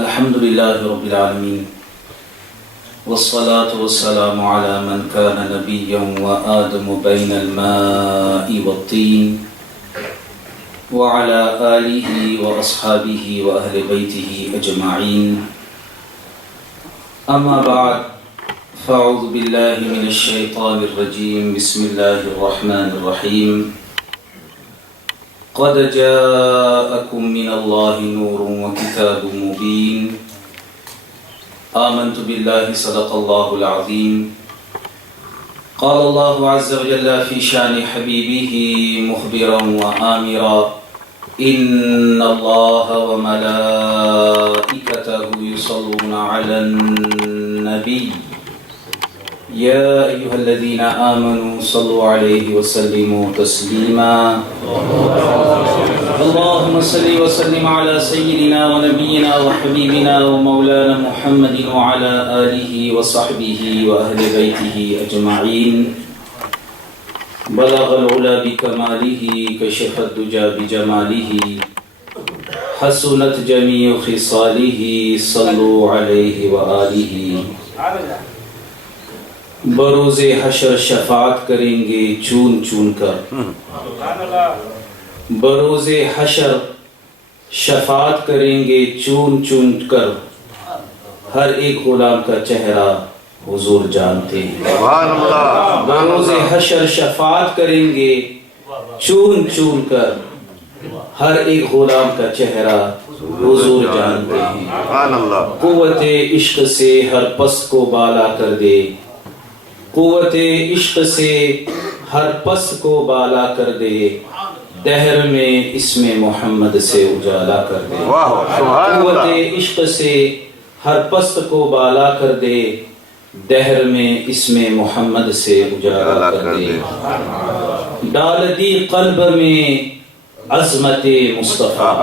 الحمد لله رب العالمين والصلاة والسلام على من كان نبيا وآدم بين الماء والطين وعلى آله وأصحابه وأهل بيته أجمعين. أما بعد فأعوذ بالله من الشيطان الرجيم. بسم الله الرحمن الرحيم. قد جاءكم من الله نور وكتاب مبين. آمنت بالله صدق الله العظيم. قال الله عز وجل في شان حبيبه مخبرا وآمرا إن الله وملائكته يصلون على النبي يا أيها الذين آمنوا صلوا عليه وسلموا تسليما. اللهم صل وسلم على سيدنا ونبينا وحبيبنا ومولانا محمد وعلى آله وصحبه وأهل بيته أجمعين. بلغ العلا بكماله كشف الدجى بجماله حسنت جميع خصاله صلوا عليه وآله. بروز حشر شفاعت کریں گے چون چون کر. بروز حشر شفاعت کریں گے چون چون کر. ہر ایک غلام کا چہرہ حضور جانتے ہیں. بروز حشر شفاعت کریں گے چون چون کر. ہر ایک غلام کا چہرہ حضور جانتے ہیں. قوت عشق سے ہر پست کو بالا کر دے. قوت عشق سے ہر پست کو بالا کر دے. دہر میں اسم محمد سے اجالا کر دے. قوت عشق سے ہر پست کو بالا کر دے. دہر میں اسم محمد سے اجالا کر دے. ڈال دی قلب میں عظمت مصطفیٰ.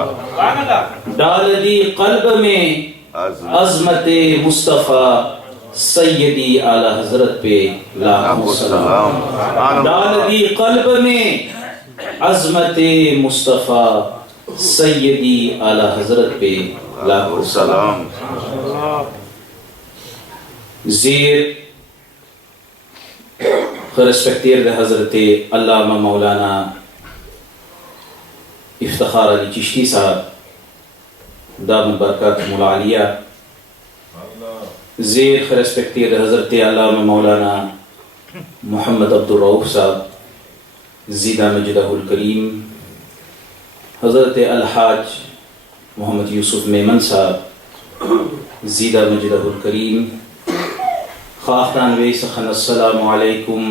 ڈال دی قلب میں عظمت مصطفیٰ. سیدی اعلی حضرت پہ لاکھوں سلام. ڈال دی قلب میں عظمت مصطفیٰ. سیدی اعلی حضرت پہ لاکھوں سلام. زیر ریسپیکٹیئر حضرت علامہ مولانا افتخار علی چشتی صاحب دامت برکاتہم العالیہ. زیر ریسپیکٹیئر حضرت علامہ مولانا محمد عبدالرؤف صاحب زیدہ مجدہ الکریم. حضرت الحاج محمد یوسف میمن صاحب زیدہ مجدہ الکریم. خاقان ویسخن السلام علیکم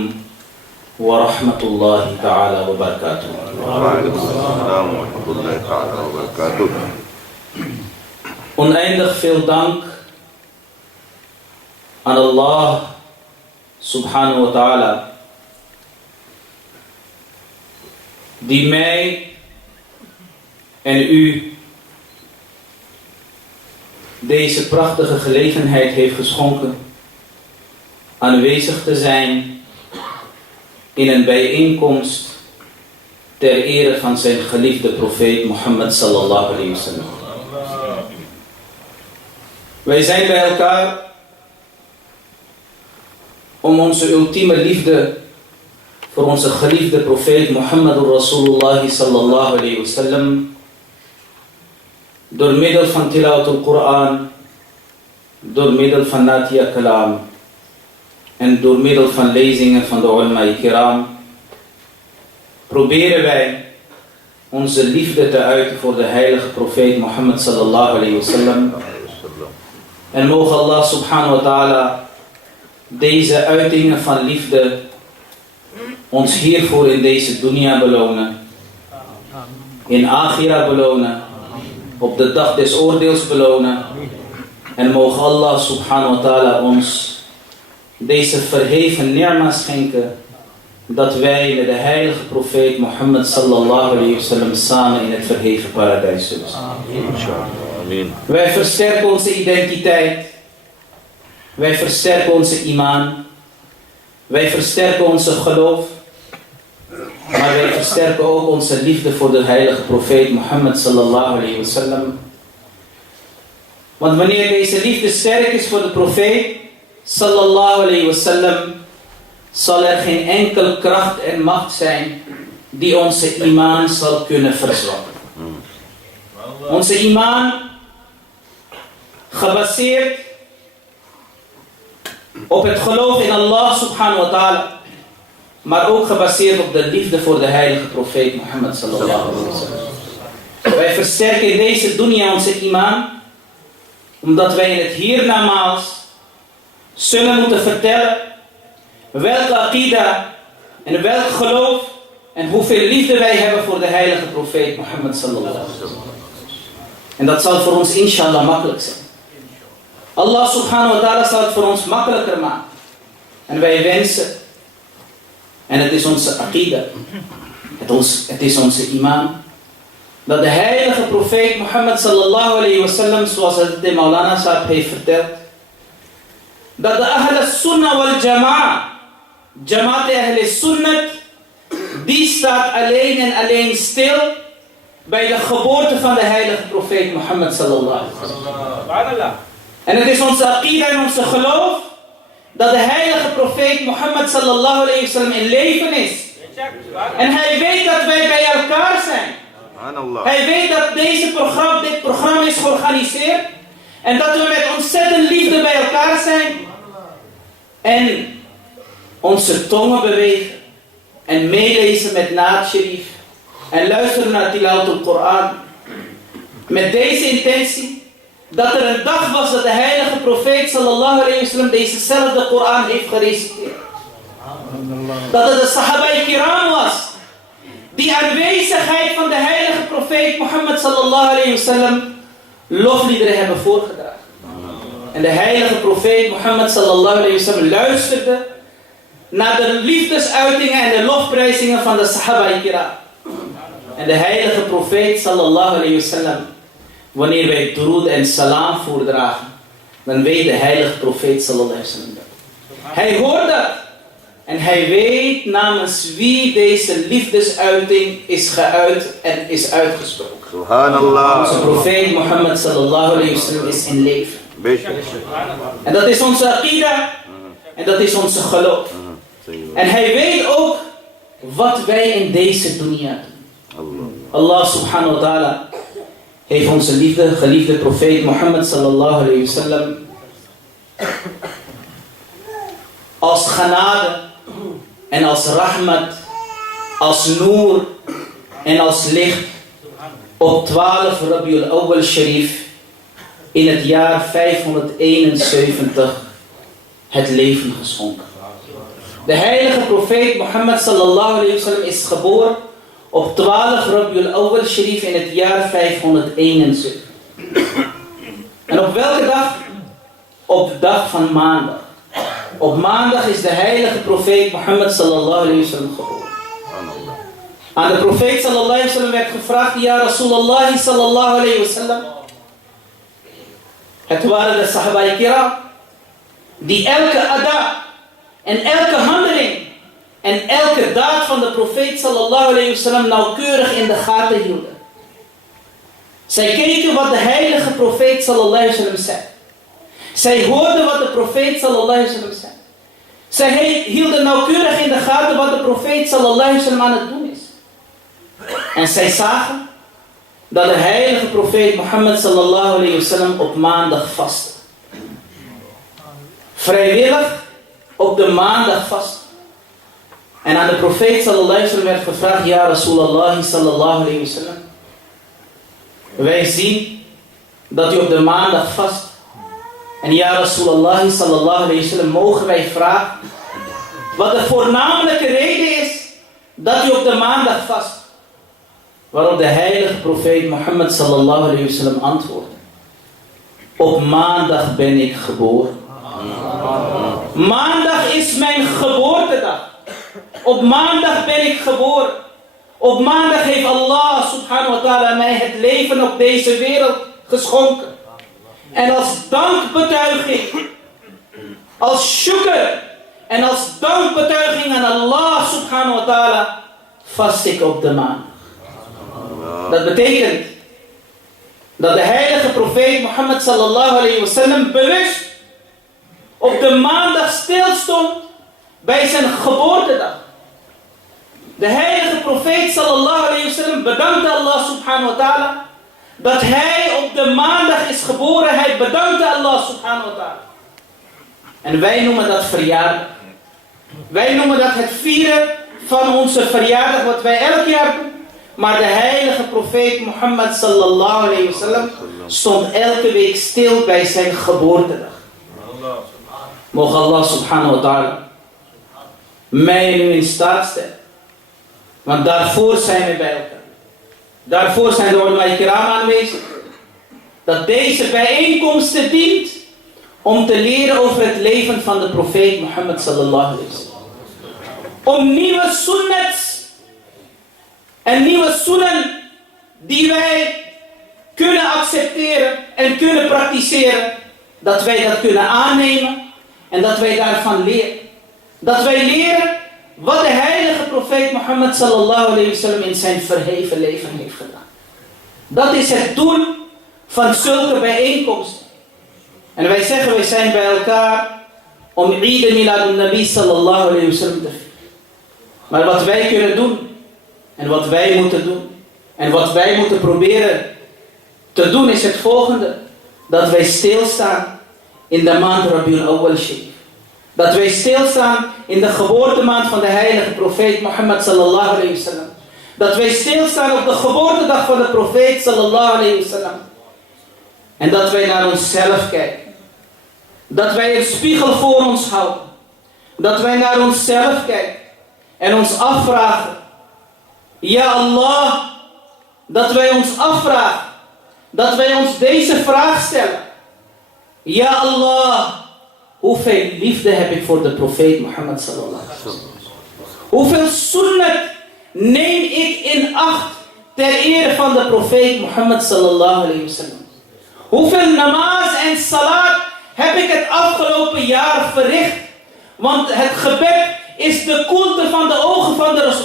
ورحمۃ اللہ تعالی وبرکاتہ. وعلیکم السلام ورحمۃ اللہ تعالی وبرکاتہ. Uneindig veel dank aan Allah subhanahu wa ta'ala die mij en u deze prachtige gelegenheid heeft geschonken aanwezig te zijn in een bijeenkomst ter ere van zijn geliefde profeet Mohammed sallallahu alayhi wa sallam. Wij zijn bij elkaar om onze ultieme liefde voor onze geliefde profeet Muhammadur Rasulullah sallallahu alayhi wa sallam door middel van tilawatul Quran, door middel van Natiya Kalam en door middel van lezingen van de ulama kiram proberen wij onze liefde te uiten voor de heilige profeet Muhammad sallallahu alayhi wa sallam. En mogen Allah subhanahu wa ta'ala deze uitingen van liefde ons hiervoor in deze dunya belonen, in akhira belonen, op de dag des oordeels belonen. En mogen Allah subhanahu wa ta'ala ons deze verheven ni'ma schenken, dat wij met de heilige profeet Mohammed sallallahu alayhi wa sallam samen in het verheven paradijs zullen zijn. Amen. Wij versterken onze identiteit. Wij versterken onze iman. Wij versterken onze geloof. Maar wij versterken ook onze liefde voor de heilige profeet Mohammed sallallahu alayhi wa sallam. Want wanneer deze liefde sterk is voor de profeet, sallallahu alayhi wasallam, zal er geen enkel kracht en macht zijn die onze imaan zal kunnen verzwakken. Onze imaan, gebaseerd op het geloof in Allah subhanahu wa ta'ala, maar ook gebaseerd op de liefde voor de heilige profeet Mohammed sallallahu alaihi wasallam. Wij versterken in deze dunya onze imaan, omdat wij in het hiernamaals zullen moeten vertellen welke aqida en welk geloof en hoeveel liefde wij hebben voor de heilige profeet Mohammed sallallahu alaihi wasallam. En dat zal voor ons inshallah makkelijk zijn. Allah subhanahu wa ta'ala zal het voor ons makkelijker maken. En wij wensen, en het is onze aqida, het is onze iman, dat de heilige profeet Mohammed sallallahu alayhi wasallam, zoals het de Maulana Sahib heeft verteld, dat de Ahl Sunnah wal Jamaat Ahl Sunnat, die staat alleen en alleen stil bij de geboorte van de heilige profeet Mohammed sallallahu alayhi wasallam. En het is onze aqida en onze geloof dat de heilige profeet Mohammed sallallahu alayhi wasallam in leven is. En hij weet dat wij bij elkaar zijn. Hij weet dat dit programma is georganiseerd. En dat we met ontzettend liefde bij elkaar zijn. En onze tongen bewegen. En meelezen met Naat Sharif. En luisteren naar Tilawat al-Quran. Met deze intentie. Dat er een dag was dat de heilige profeet sallallahu alayhi wasallam dezezelfde Koran heeft gereciteerd. Dat het de Sahabai Kiram was. Die aanwezigheid van de heilige profeet Mohammed sallallahu alayhi wasallam lofliederen hebben voorgedragen. En de heilige profeet Mohammed sallallahu alayhi wasallam luisterde naar de liefdesuitingen en de lofprijzingen van de Sahabai Kiram. En de heilige profeet sallallahu alayhi wasallam, wanneer wij duroed en salam voordragen, dan weet de heilige profeet sallallahu alaihi wasallam dat. Hij hoort dat. En hij weet namens wie deze liefdesuiting is geuit en is uitgesproken. Subhanallah. Onze profeet Mohammed sallallahu alaihi wasallam is in leven. En dat is onze aqida. En dat is onze geloof. En hij weet ook wat wij in deze dunya doen. Allah subhanahu wa ta'ala heeft onze geliefde profeet Mohammed sallallahu alayhi wasallam als genade en als rahmat, als noor en als licht op 12 Rabiul Awwal Sharif in het jaar 571 het leven geschonken. De heilige profeet Mohammed sallallahu alayhi wasallam is geboren op 12 Rabiul Awwal Sharif in het jaar 571. En op welke dag? Op de dag van maandag. Op maandag is de heilige profeet Mohammed sallallahu alayhi wasallam geboren. Aan de profeet sallallahu alayhi wasallam werd gevraagd: Ja Rasulallah sallallahu alayhi wasallam. Het waren de Sahabai Kiram die elke ada en elke handeling en elke daad van de profeet sallallahu alayhi wasallam nauwkeurig in de gaten hielden. Zij keken wat de heilige profeet sallallahu alayhi wasallam zei. Zij hoorden wat de profeet sallallahu alayhi wasallam zei. Zij hielden nauwkeurig in de gaten wat de profeet sallallahu alayhi wasallam aan het doen is. En zij zagen dat de heilige profeet Mohammed sallallahu alayhi wasallam op maandag vastte. Vrijwillig op de maandag vast. En aan de profeet sallallahu alayhi wasallam werd gevraagd: Ja Rasulallah sallallahu alayhi wasallam, wij zien dat u op de maandag vast. En ja Rasulallah sallallahu alayhi wasallam, mogen wij vragen wat de voornamelijke reden is dat u op de maandag vast? Waarop de heilige profeet Mohammed sallallahu alayhi wasallam antwoordde: op maandag ben ik geboren. Maandag is mijn geboortedag. Op maandag ben ik geboren. Op maandag heeft Allah subhanahu wa ta'ala mij het leven op deze wereld geschonken. En als dankbetuiging, als shukr en als dankbetuiging aan Allah subhanahu wa ta'ala vast ik op de maandag. Dat betekent dat de heilige profeet profeet Mohammed sallallahu alayhi wasallam bewust op de maandag stilstond bij zijn geboortedag. De heilige profeet sallallahu alayhi wasallam bedankte Allah subhanahu wa ta'ala dat hij op de maandag is geboren. Hij bedankte Allah subhanahu wa ta'ala. En wij noemen dat verjaardag. Wij noemen dat het vieren van onze verjaardag, wat wij elk jaar doen. Maar de heilige profeet Mohammed sallallahu alayhi wasallam stond elke week stil bij zijn geboortedag. Mogen Allah subhanahu wa ta'ala mij nu in staat stellen. Want daarvoor zijn we bij elkaar. Daarvoor zijn de ulama kiram aanwezig. Dat deze bijeenkomst dient om te leren over het leven van de profeet Mohammed sallallahu alayhi wasallam. Om nieuwe sunnats en nieuwe sunan die wij kunnen accepteren en kunnen praktiseren, dat wij dat kunnen aannemen en dat wij daarvan leren. Dat wij leren wat de heilige profeet Mohammed sallallahu alayhi wasallam in zijn verheven leven heeft gedaan. Dat is het doel van zulke bijeenkomsten. En wij zeggen, wij zijn bij elkaar om Eid Miladun Nabi sallallahu alayhi wasallam te vieren. Maar wat wij kunnen doen, en wat wij moeten doen, en wat wij moeten proberen te doen is het volgende. Dat wij stilstaan in de maand Rabiul Awwal Sharif. Dat wij stilstaan in de geboortemaand van de heilige profeet Mohammed sallallahu alayhi wasallam. Dat wij stilstaan op de geboortedag van de profeet sallallahu alayhi wasallam. En dat wij naar onszelf kijken. Dat wij een spiegel voor ons houden. Dat wij naar onszelf kijken. En ons afvragen. Ja Allah. Dat wij ons afvragen. Dat wij ons deze vraag stellen. Ja Allah. Hoeveel liefde heb ik voor de profeet Mohammed sallallahu alaihi wasallam? Hoeveel sunnat neem ik in acht ter ere van de profeet Mohammed sallallahu alaihi wasallam? Hoeveel namaz en salat heb ik het afgelopen jaar verricht? Want het gebed is de koelte van de ogen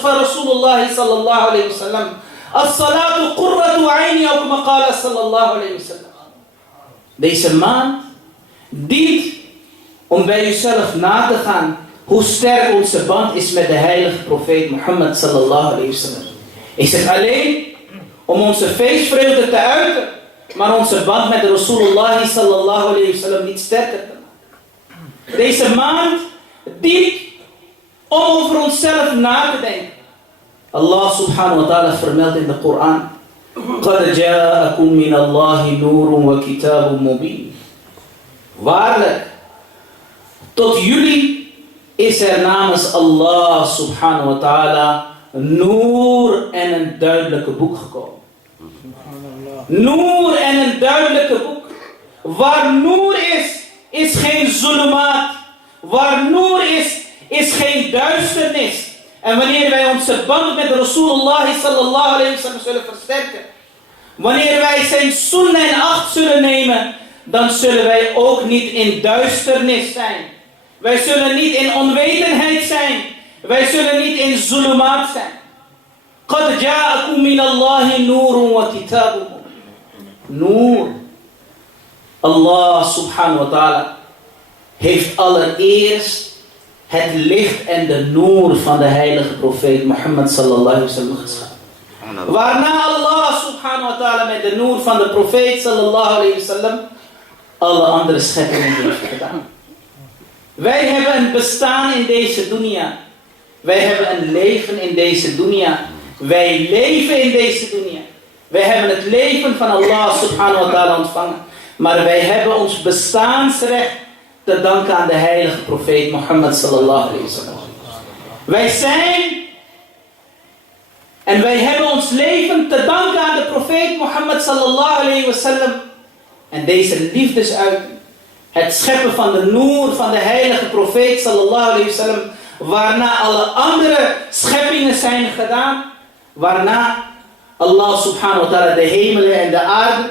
van Rasulullah sallallahu alaihi wasallam. As-salatu qurratu aini, ook maqala sallallahu alaihi wasallam. Deze maand dient om bij uzelf na te gaan hoe sterk onze band is met de heilige profeet Mohammed sallallahu alayhi wasallam. Is het alleen om onze feestvreugde te uiten, maar onze band met de Rasulullah sallallahu alayhi wasallam niet sterker te maken. Deze maand dient om over onszelf na te denken. Allah subhanahu wa ta'ala vermeldt in de Koran: قَدْ جَاءَكُمْ مِنَ اللَّهِ نُورٌ وَكِتَابٌ مُبِينٌ. Waarlijk, tot jullie is er namens Allah subhanahu wa ta'ala noor en een duidelijke boek gekomen. Noor en een duidelijke boek. Waar noor is geen zulumaat. Waar noor is geen duisternis. En wanneer wij onze band met Rasulullah sallallahu alayhi wasallam zullen versterken, wanneer wij zijn sunnah in acht zullen nemen, dan zullen wij ook niet in duisternis zijn. Wij zullen niet in onwetendheid zijn. Wij zullen niet in zulumaat zijn. قَدْ جَاءَكُمْ مِنَ اللَّهِ نُورٌ وَكِتَابٌ مُبِينٌ. Noor. Allah subhanahu wa ta'ala heeft allereerst het licht en de noor van de heilige profeet Mohammed sallallahu alaihi wasallam geschapen. Waarna Allah subhanahu wa ta'ala met de noor van de profeet sallallahu alaihi wasallam alle andere scheppingen heeft gedaan. Wij hebben een bestaan in deze dunya. Wij hebben een leven in deze dunya. Wij leven in deze dunya. Wij hebben het leven van Allah subhanahu wa ta'ala ontvangen. Maar wij hebben ons bestaansrecht te danken aan de heilige profeet Mohammed sallallahu alaihi wasallam. Wij zijn en wij hebben ons leven te danken aan de profeet Mohammed sallallahu alaihi wasallam. En deze liefdesuiting, het scheppen van de noor van de heilige profeet sallallahu alaihi wasallam, waarna alle andere scheppingen zijn gedaan, waarna Allah subhanahu wa ta'ala de hemelen en de aarde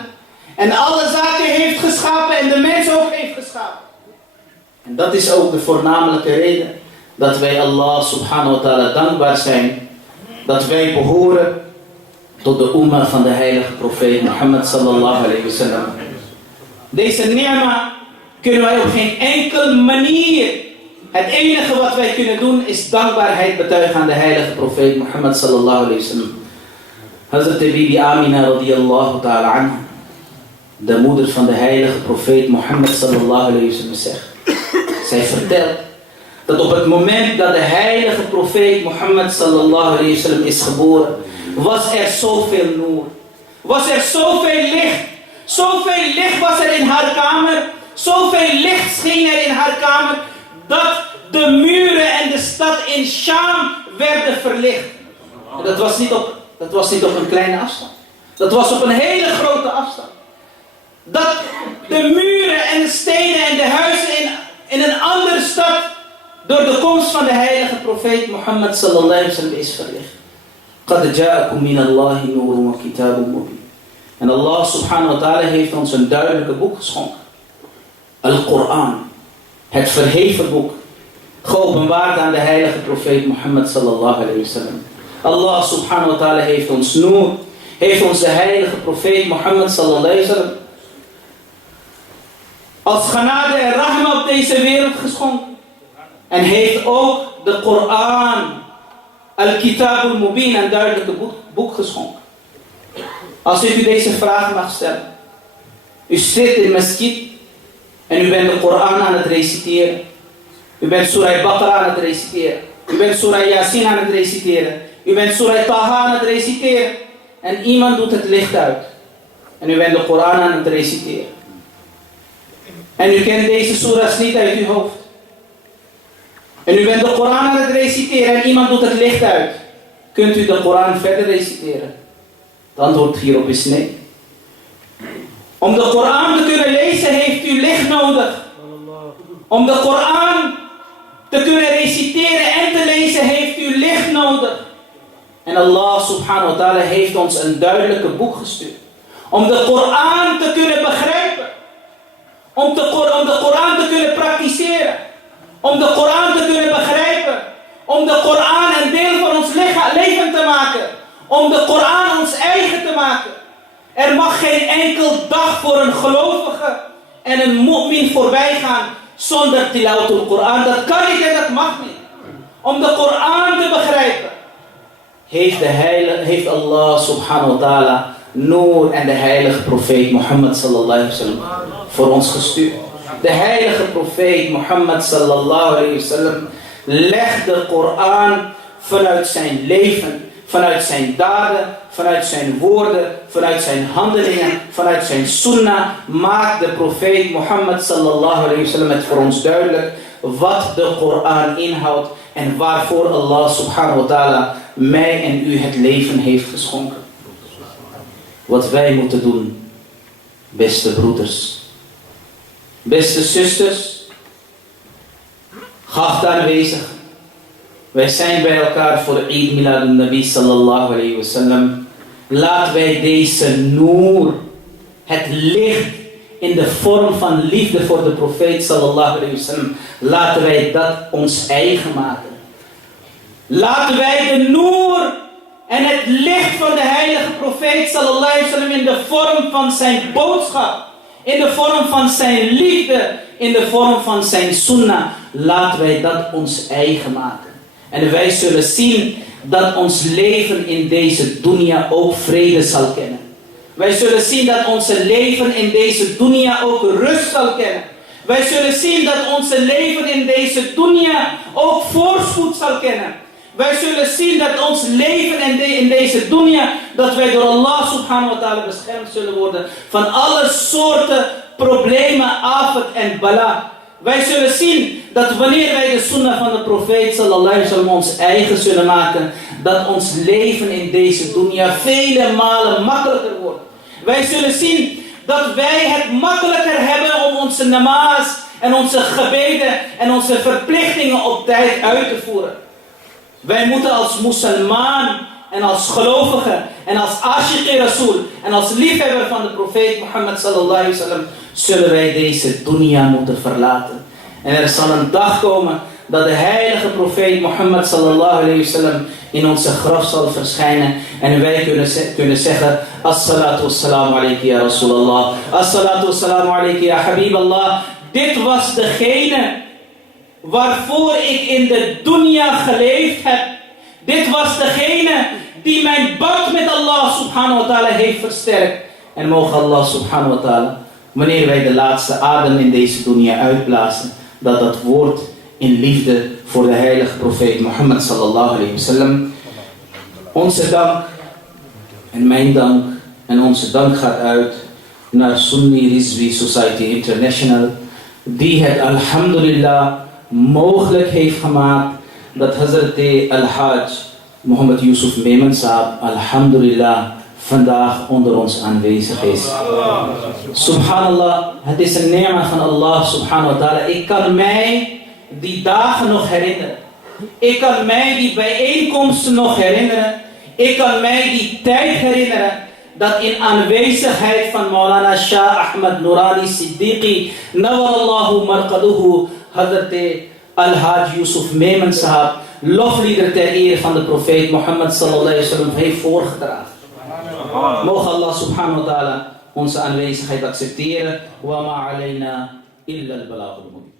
en alle zaken heeft geschapen en de mens ook heeft geschapen. En dat is ook de voornamelijke reden dat wij Allah subhanahu wa ta'ala dankbaar zijn, dat wij behoren tot de ummah van de heilige profeet Mohammed sallallahu alaihi wasallam. Deze ni'ma kunnen wij op geen enkele manier. Het enige wat wij kunnen doen is dankbaarheid betuigen aan de heilige profeet Mohammed sallallahu alayhi wa sallam. Hazrat Bibi Amina radiyallahu ta'ala anha, de moeder van de heilige profeet Mohammed sallallahu alayhi wa sallam, zegt. Zij vertelt dat op het moment dat de heilige profeet Mohammed sallallahu alayhi wa sallam is geboren, was er zoveel noor. Was er zoveel licht. Zoveel licht was er in haar kamer. Zoveel licht scheen er in haar kamer. Dat de muren en de stad in Sham werden verlicht. En dat was niet op een kleine afstand. Dat was op een hele grote afstand. Dat de muren en de stenen en de huizen in een andere stad door de komst van de heilige profeet Mohammed sallallahu alaihi wasallam is verlicht. Qad ja'akum min Allahi nurun wa kitabun mubin. En Allah subhanahu wa ta'ala heeft ons een duidelijke boek geschonken. Al-Quran. Het verheven boek. Geopenbaard aan de heilige profeet Mohammed sallallahu alaihi wasallam. Allah subhanahu wa ta'ala heeft ons noor. Heeft ons de heilige profeet Mohammed sallallahu alaihi wasallam als genade en rahma op deze wereld geschonken. En heeft ook de Koran, Al-Kitab al-Mubin, een duidelijke boek geschonken. Als ik u deze vraag mag stellen. U zit in de masjid en u bent de Koran aan het reciteren. U bent Surah Baqarah aan het reciteren. U bent Surah Yasin aan het reciteren. U bent Surah Taha aan het reciteren. En iemand doet het licht uit. En u bent de Koran aan het reciteren. En u kent deze surahs niet uit uw hoofd. En u bent de Koran aan het reciteren en iemand doet het licht uit. Kunt u de Koran verder reciteren? Het antwoord hierop is nee. Om de Koran te kunnen lezen heeft u licht nodig. Om de Koran te kunnen reciteren en te lezen heeft u licht nodig. En Allah subhanahu wa ta'ala heeft ons een duidelijke boek gestuurd. Om de Koran te kunnen begrijpen. Om de Koran te kunnen praktiseren. Om de Koran te kunnen begrijpen. Om de Koran een deel van ons leven te maken. Om de Koran ons eigen te maken. Er mag geen enkel dag voor een gelovige en een mu'min voorbij gaan zonder tilawatul Koran. Dat kan niet en dat mag niet. Om de Koran te begrijpen heeft Allah subhanahu wa ta'ala Noor en de heilige profeet Mohammed sallallahu alaihi wasallam voor ons gestuurd. De heilige profeet Mohammed sallallahu alaihi wasallam legt de Koran vanuit zijn leven, vanuit zijn daden, vanuit zijn woorden, vanuit zijn handelingen, vanuit zijn sunnah, maakt de profeet Mohammed sallallahu alaihi wasallam het voor ons duidelijk wat de Koran inhoudt en waarvoor Allah subhanahu wa ta'ala mij en u het leven heeft geschonken. Wat wij moeten doen, beste broeders, beste zusters, geachte aanwezigen. Wij zijn bij elkaar voor Eid Miladun Nabi sallallahu alayhi wa sallam. Laten wij deze noor, het licht in de vorm van liefde voor de profeet sallallahu alayhi wa sallam, laten wij dat ons eigen maken. Laten wij de noor en het licht van de heilige profeet sallallahu alayhi wa sallam in de vorm van zijn boodschap, in de vorm van zijn liefde, in de vorm van zijn sunnah, laten wij dat ons eigen maken. En wij zullen zien dat ons leven in deze dunya ook vrede zal kennen. Wij zullen zien dat onze leven in deze dunya ook rust zal kennen. Wij zullen zien dat onze leven in deze dunya ook voorspoed zal kennen. Wij zullen zien dat ons leven in deze dunya, dat wij door Allah subhanahu wa ta'ala beschermd zullen worden van alle soorten problemen, afat en bala. Wij zullen zien dat wanneer wij de sunnah van de profeet sallallahu alaihi wasallam ons eigen zullen maken, dat ons leven in deze dunya vele malen makkelijker wordt. Wij zullen zien dat wij het makkelijker hebben om onze namaz en onze gebeden en onze verplichtingen op tijd uit te voeren. Wij moeten als moslimaan en als gelovige en als ashiq rasul en als liefhebber van de profeet Mohammed sallallahu alaihi wasallam zullen wij deze dunya moeten verlaten. En er zal een dag komen dat de heilige profeet Mohammed sallallahu alayhi wasallam in onze graf zal verschijnen. En wij kunnen zeggen, as-salatu was-salamu alayki ya Rasulallah. As-salatu was-salamu alayki ya Habiballah. Dit was degene waarvoor ik in de dunya geleefd heb. Dit was degene die mijn band met Allah subhanahu wa ta'ala heeft versterkt. En mogen Allah subhanahu wa ta'ala, wanneer wij de laatste adem in deze dunya uitblazen, dat woord in liefde voor de heilige profeet Mohammed sallallahu alayhi wasallam. Onze dank en mijn dank en onze dank gaat uit naar Sunni Rizvi Society International, die het alhamdulillah mogelijk heeft gemaakt dat Hazrat Al-Hajj Mohammed Yusuf Memon Saab alhamdulillah vandaag onder ons aanwezig is. Subhanallah, het is een ni'ma van Allah subhanahu wa ta'ala. Ik kan mij die dagen nog herinneren. Ik kan mij die bijeenkomsten nog herinneren. Ik kan mij die tijd herinneren dat in aanwezigheid van Maulana Shah Ahmad Nurani Siddiqui Nawwarallahu marqaduhu Hazrat Al-Hajj Yusuf Memon Sahab loflieder ter eer van de profeet Mohammed sallallahu alaihi wasallam heeft voorgedragen. Mogen Allah subhanahu wa ta'ala onze aanwezigheid accepteren. Wa ma alayna illa al-balagh al-mubin.